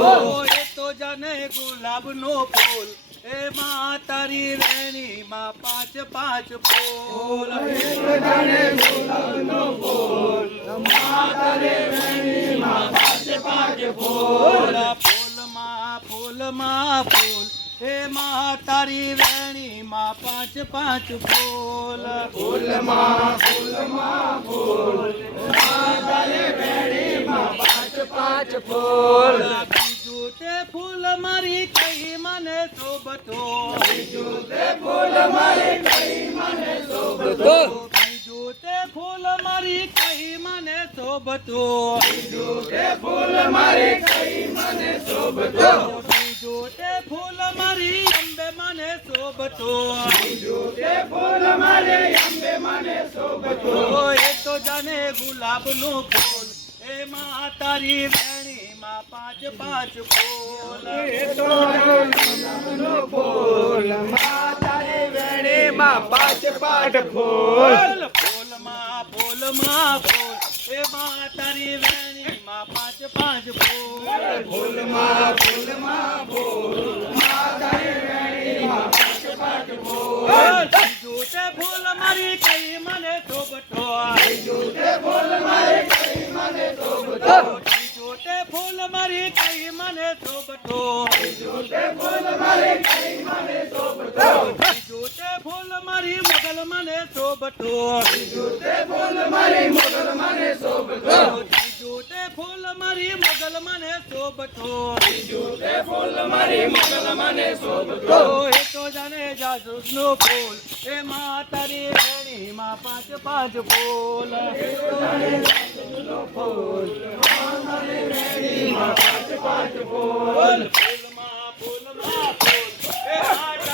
એ તો જાને ગુલાબનો ફૂલ એમાં તારી વેણીમાં પાંચ પાંચ ફૂલ જાણે ગુલાબનો ફૂલ તારી વેણીમાં પાંચ પાંચ ફૂલ ફૂલમાં ફૂલમાં ફૂલ એમાં તારી વેણીમાં પાંચ પાંચ ફૂલ ફૂલમાં ફૂલમાં ફૂલ તારી વેણીમાં પાંચ પાંચ ફૂલ બીજું તે ફૂલ મારી કઈ મને શોભતો બીજું તે ફૂલ મારી કઈ મને શોભતો બીજું તે ફૂલ મારી કઈ મને શોભતો બીજું તે ફૂલ મારી કઈ મને શોભતો બીજું તે ફૂલ મારી અંબે મને શોભતો બીજું તે ફૂલ મારી અંબે મને શોભતો એ તો જાને ગુલાબનું ફૂલ એમાં તારી વેણીમાં પાંચ પાંચ ફૂલ એ તો ગુલાબનો ફૂલ તારી વેણીમાં પાંચ પાંચ ફૂલ ફૂલમાં ફૂલમાં ફૂલ એમાં તારી વેણીમાં પાંચ પાંચ ફૂલ ફૂલમાં ફૂલમાં ફૂલ તારી વેણીમાં પાંચ પાંચ ફૂલ બીજું તે ફૂલ મારી કઈ મને શોભતો બીજું તે ફૂલ મારી કઈ મને શોભતો બીજું તે ફૂલ મારી કઈ મને શોભતો બીજું તે ફૂલ મારી કઈ મને શોભતો બીજું તે ફૂલ મારી મગલ મને શોભતો બીજું તે ફૂલ મારી મોગલ મને શોભતો બીજું તે ફૂલ મારી મગલ મને શોભતો બીજું તે ફૂલ મારી મોગલ મને શોભતો એ તો જાને જાસૂસનું ફૂલ એમાં તારી વેણીમાં પાંચ પાંચ ફૂલ ફૂલ તારી વેણીમાં પાંચ પાંચ ફૂલ ફૂલમાં ફૂલમાં ફૂલ એમાં